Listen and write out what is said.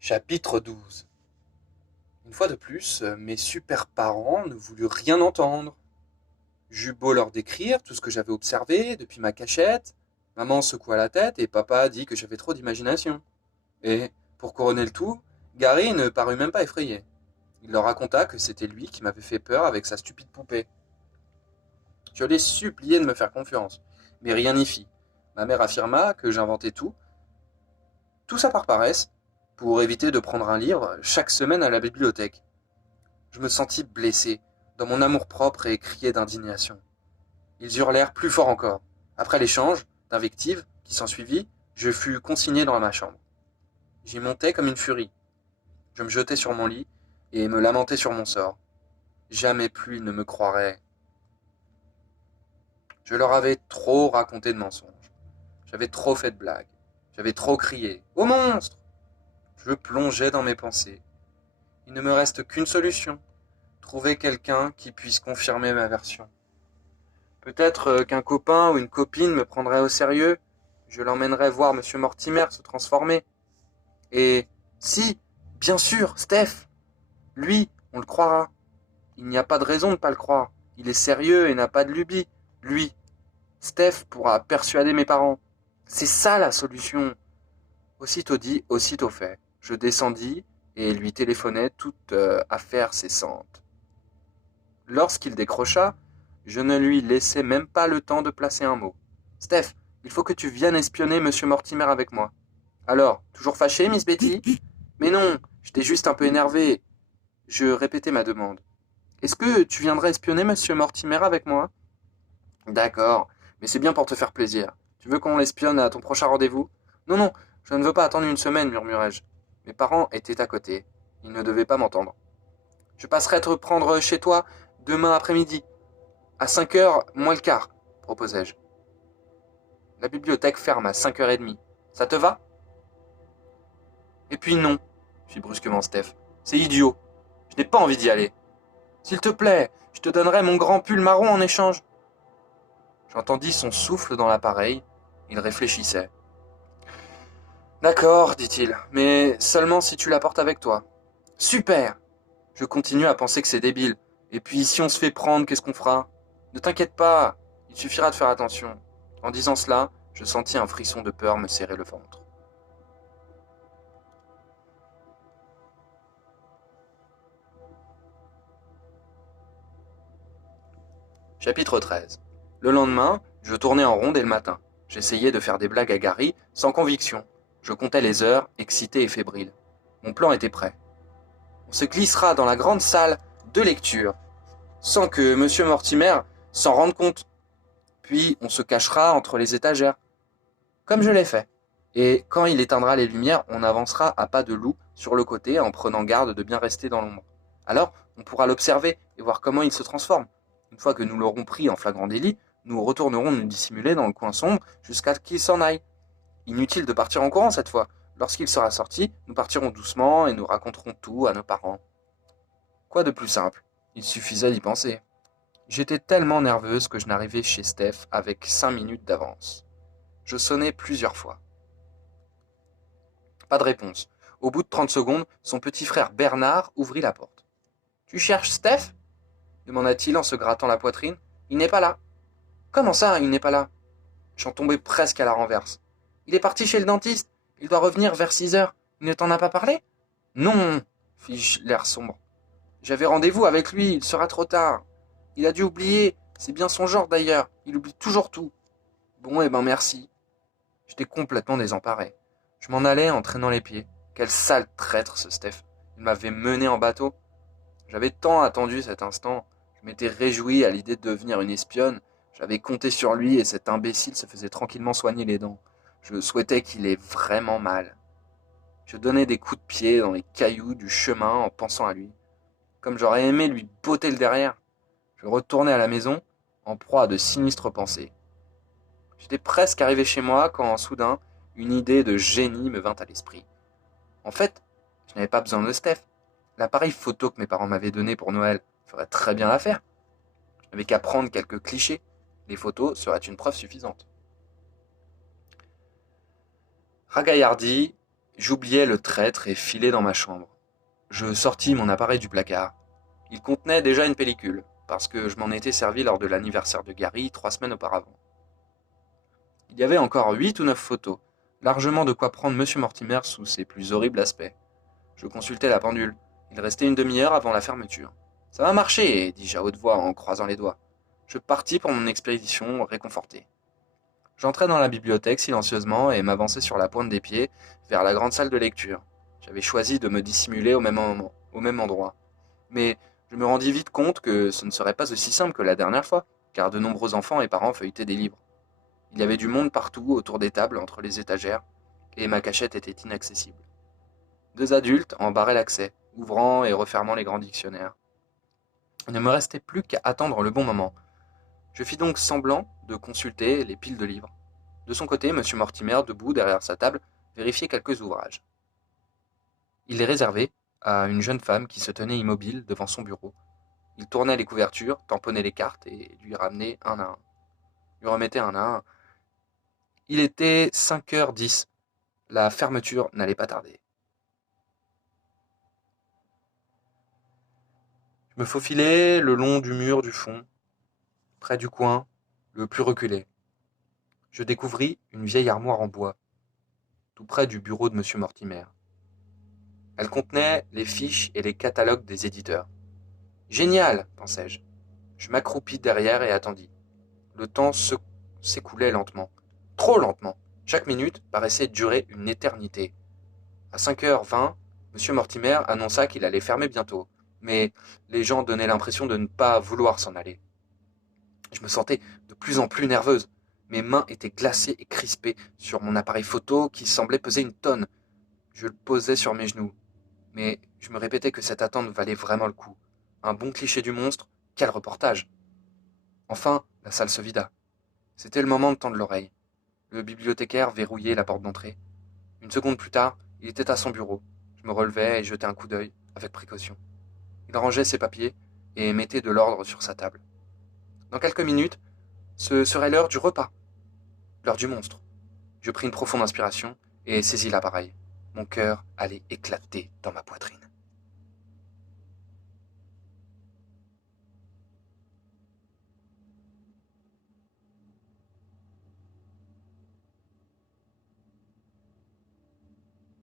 Chapitre 12. Une fois de plus, mes super parents ne voulurent rien entendre. J'eus beau leur décrire tout ce que j'avais observé depuis ma cachette, maman secoua la tête et papa dit que j'avais trop d'imagination. Et, pour couronner le tout, Gary ne parut même pas effrayé. Il leur raconta que c'était lui qui m'avait fait peur avec sa stupide poupée. Je les suppliai de me faire confiance, mais rien n'y fit. Ma mère affirma que j'inventais tout ça par paresse, pour éviter de prendre un livre chaque semaine à la bibliothèque. Je me sentis blessé, dans mon amour-propre et criai d'indignation. Ils hurlèrent plus fort encore. Après l'échange d'invectives qui s'ensuivit, je fus consigné dans ma chambre. J'y montais comme une furie. Je me jetai sur mon lit et me lamentai sur mon sort. Jamais plus ils ne me croiraient. Je leur avais trop raconté de mensonges. J'avais trop fait de blagues. J'avais trop crié. Au monstre! Je plongeais dans mes pensées. Il ne me reste qu'une solution. Trouver quelqu'un qui puisse confirmer ma version. Peut-être qu'un copain ou une copine me prendrait au sérieux. Je l'emmènerais voir Monsieur Mortimer se transformer. Et si, bien sûr, Steph, lui, on le croira. Il n'y a pas de raison de ne pas le croire. Il est sérieux et n'a pas de lubie. Lui, Steph pourra persuader mes parents. C'est ça la solution. Aussitôt dit, aussitôt fait. Je descendis et lui téléphonai toute affaire cessante. Lorsqu'il décrocha, je ne lui laissai même pas le temps de placer un mot. Steph, il faut que tu viennes espionner Monsieur Mortimer avec moi. Alors, toujours fâché, Miss Betty? Mais non, j'étais juste un peu énervé. Je répétai ma demande. Est-ce que tu viendrais espionner Monsieur Mortimer avec moi? D'accord, mais c'est bien pour te faire plaisir. Tu veux qu'on l'espionne à ton prochain rendez-vous? Non, non, je ne veux pas attendre une semaine, murmurai-je. Mes parents étaient à côté. Ils ne devaient pas m'entendre. Je passerai te reprendre chez toi demain après-midi, à 5 heures moins le quart, proposai-je. La bibliothèque ferme à 5h30. Ça te va? Et puis non, fit brusquement Steph. C'est idiot. Je n'ai pas envie d'y aller. S'il te plaît, je te donnerai mon grand pull marron en échange. J'entendis son souffle dans l'appareil. Il réfléchissait. D'accord, dit-il, mais seulement si tu la portes avec toi. Super! Je continue à penser que c'est débile. Et puis, si on se fait prendre, qu'est-ce qu'on fera? Ne t'inquiète pas, il suffira de faire attention. En disant cela, je sentis un frisson de peur me serrer le ventre. Chapitre 13. Le lendemain, je tournais en rond dès le matin. J'essayais de faire des blagues à Gary, sans conviction. Je comptais les heures, excité et fébrile. Mon plan était prêt. On se glissera dans la grande salle de lecture, sans que Monsieur Mortimer s'en rende compte. Puis on se cachera entre les étagères, comme je l'ai fait. Et quand il éteindra les lumières, on avancera à pas de loup sur le côté en prenant garde de bien rester dans l'ombre. Alors, on pourra l'observer et voir comment il se transforme. Une fois que nous l'aurons pris en flagrant délit, nous retournerons nous dissimuler dans le coin sombre jusqu'à ce qu'il s'en aille. Inutile de partir en courant cette fois. Lorsqu'il sera sorti, nous partirons doucement et nous raconterons tout à nos parents. Quoi de plus simple? Il suffisait d'y penser. J'étais tellement nerveuse que je n'arrivais chez Steph avec 5 minutes d'avance. Je sonnai plusieurs fois. Pas de réponse. Au bout de 30 secondes, son petit frère Bernard ouvrit la porte. Tu cherches Steph? Demanda-t-il en se grattant la poitrine. Il n'est pas là. Comment ça, il n'est pas là? J'en tombais presque à la renverse. Il est parti chez le dentiste. Il doit revenir vers 6 heures. Il ne t'en a pas parlé? Non, fis-je l'air sombre. J'avais rendez-vous avec lui, il sera trop tard. Il a dû oublier, c'est bien son genre d'ailleurs, il oublie toujours tout. Bon, eh ben merci. J'étais complètement désemparé. Je m'en allais en traînant les pieds. Quel sale traître ce Steph. Il m'avait mené en bateau. J'avais tant attendu cet instant. Je m'étais réjoui à l'idée de devenir une espionne. J'avais compté sur lui et cet imbécile se faisait tranquillement soigner les dents. Je souhaitais qu'il ait vraiment mal. Je donnais des coups de pied dans les cailloux du chemin en pensant à lui. Comme j'aurais aimé lui botter le derrière. Je retournai à la maison, en proie à de sinistres pensées. J'étais presque arrivé chez moi quand, soudain, une idée de génie me vint à l'esprit. En fait, je n'avais pas besoin de Steph. L'appareil photo que mes parents m'avaient donné pour Noël ferait très bien l'affaire. Je n'avais qu'à prendre quelques clichés. Les photos seraient une preuve suffisante. Ragaillardi, J'oubliais le traître et filai dans ma chambre. Je sortis mon appareil du placard. Il contenait déjà une pellicule, parce que je m'en étais servi lors de l'anniversaire de Gary 3 semaines auparavant. Il y avait encore 8 ou 9 photos, largement de quoi prendre Monsieur Mortimer sous ses plus horribles aspects. Je consultai la pendule. Il restait une demi-heure avant la fermeture. Ça va marcher, dis-je à haute voix en croisant les doigts. Je partis pour mon expédition réconforté. J'entrai dans la bibliothèque silencieusement et m'avançai sur la pointe des pieds vers la grande salle de lecture. J'avais choisi de me dissimuler au même endroit. Mais je me rendis vite compte que ce ne serait pas aussi simple que la dernière fois, car de nombreux enfants et parents feuilletaient des livres. Il y avait du monde partout autour des tables, entre les étagères, et ma cachette était inaccessible. 2 adultes en barraient l'accès, ouvrant et refermant les grands dictionnaires. Il ne me restait plus qu'à attendre le bon moment. Je fis donc semblant de consulter les piles de livres. De son côté, M. Mortimer, debout derrière sa table, vérifiait quelques ouvrages. Il les réservait à une jeune femme qui se tenait immobile devant son bureau. Il tournait les couvertures, tamponnait les cartes et lui ramenait un à un. Lui remettait un à un. Il était 5h10. La fermeture n'allait pas tarder. Je me faufilai le long du mur du fond, près du coin, le plus reculé. Je découvris une vieille armoire en bois, tout près du bureau de M. Mortimer. Elle contenait les fiches et les catalogues des éditeurs. Génial, pensai-je. Je m'accroupis derrière et attendis. Le temps s'écoulait lentement, trop lentement. Chaque minute paraissait durer une éternité. À 5h20, M. Mortimer annonça qu'il allait fermer bientôt, mais les gens donnaient l'impression de ne pas vouloir s'en aller. Je me sentais de plus en plus nerveuse. Mes mains étaient glacées et crispées sur mon appareil photo qui semblait peser une tonne. Je le posais sur mes genoux, mais je me répétais que cette attente valait vraiment le coup. Un bon cliché du monstre, quel reportage! Enfin, la salle se vida. C'était le moment de tendre l'oreille. Le bibliothécaire verrouillait la porte d'entrée. Une seconde plus tard, il était à son bureau. Je me relevai et jetai un coup d'œil, avec précaution. Il rangeait ses papiers et mettait de l'ordre sur sa table. Dans quelques minutes, ce serait l'heure du repas, l'heure du monstre. Je pris une profonde inspiration et saisis l'appareil. Mon cœur allait éclater dans ma poitrine.